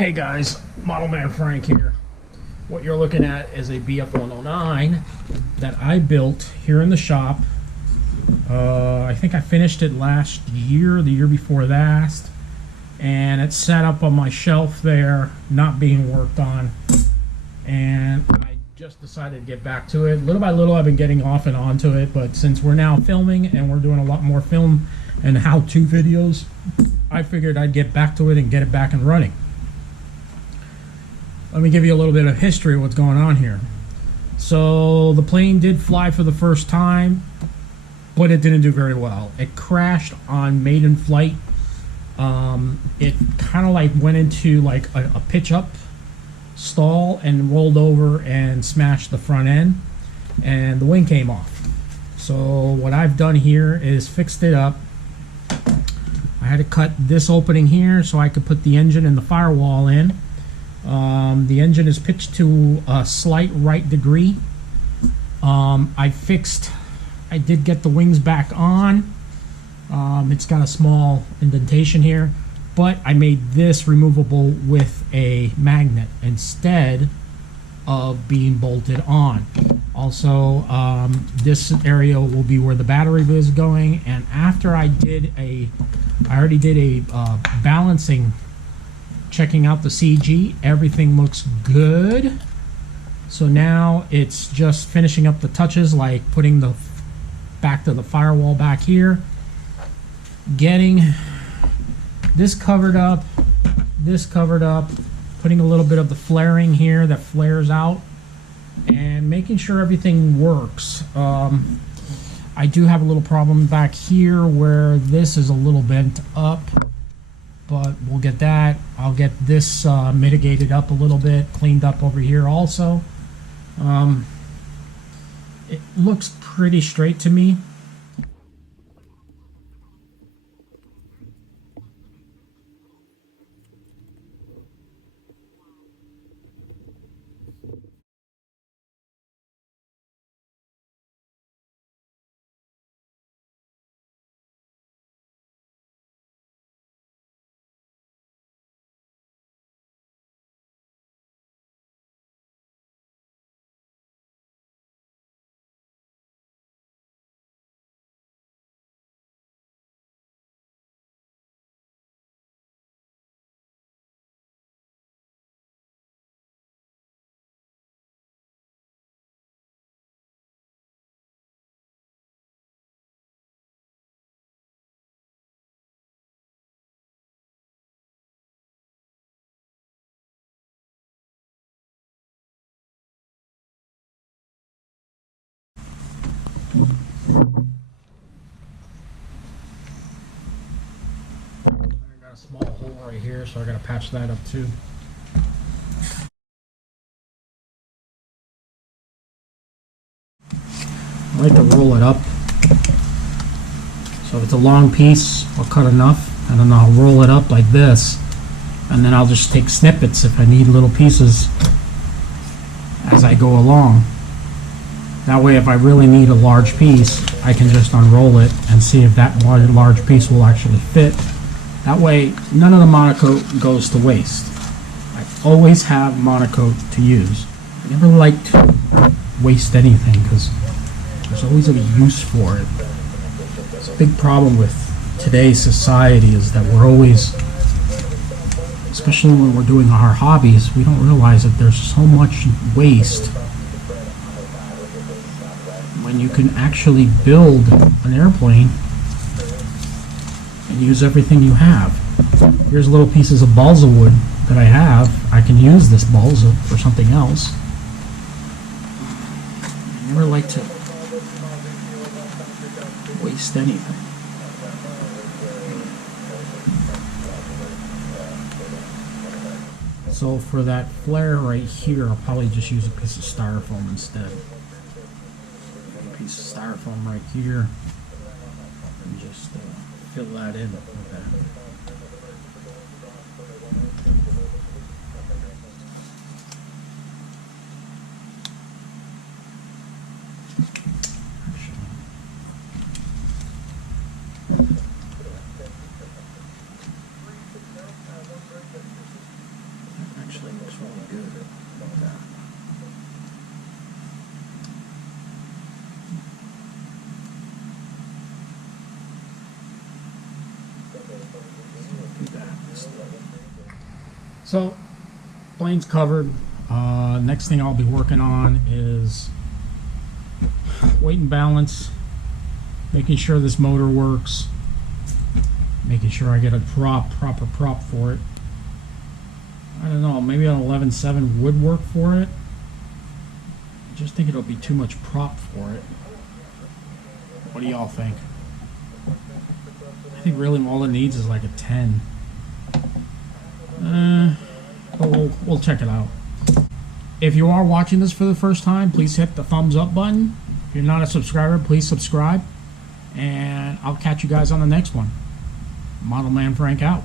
Hey guys, Model Man Frank here. What you're looking at is a BF-109 that I built here in the shop. I think I finished it last year, the year before last, and it's set up on my shelf there, not being worked on. And I just decided to get back to it. Little by little, I've been getting off and onto it, but since we're now filming and we're doing a lot more film and how-to videos, I figured I'd get back to it and get it back and running. Let me give you a little bit of history of what's going on here. So the plane did fly for the first time, but it didn't do very well. It crashed on maiden flight. It kind of like went into like a pitch up stall and rolled over and smashed the front end, and the wing came off. So what I've done here is fixed it up. I had to cut this opening here so I could put the engine and the firewall in. The engine is pitched to a slight right degree. I did get the wings back on. It's got a small indentation here, but I made this removable with a magnet instead of being bolted on. Also, this area will be where the battery is going, and after I already did a balancing, checking out the CG, everything looks good. So now it's just finishing up the touches, like putting the back to the firewall back here, getting this covered up, putting a little bit of the flaring here that flares out, and making sure everything works. I do have a little problem back here where this is a little bent up, but we'll get that. I'll get this mitigated up a little bit, cleaned up over here also. It looks pretty straight to me. I got a small hole right here, so I gotta patch that up too. I like to roll it up. So if it's a long piece, I'll cut enough, and then I'll roll it up like this, and then I'll just take snippets if I need little pieces as I go along. That way, if I really need a large piece, I can just unroll it and see if that large piece will actually fit. That way, none of the monocoat goes to waste. I always have monocoat to use. I never like to waste anything because there's always a use for it. It's a big problem with today's society is that we're always, especially when we're doing our hobbies, we don't realize that there's so much waste when you can actually build an airplane and use everything you have. Here's little pieces of balsa wood that I have. I can use this balsa for something else. I never like to waste anything. So for that flare right here, I'll probably just use a piece of styrofoam instead. A piece of styrofoam right here, and just fill that in with that. actually looks really good about that. Do that. So, plane's covered. Next thing I'll be working on is weight and balance, making sure this motor works, making sure I get a proper prop for it. I don't know, maybe an 11.7 would work for it. I just think it'll be too much prop for it. What do y'all think? I think really all it needs is like a 10. But we'll check it out. If you are watching this for the first time, please hit the thumbs up button. If you're not a subscriber, please subscribe. And I'll catch you guys on the next one. Model Man Frank out.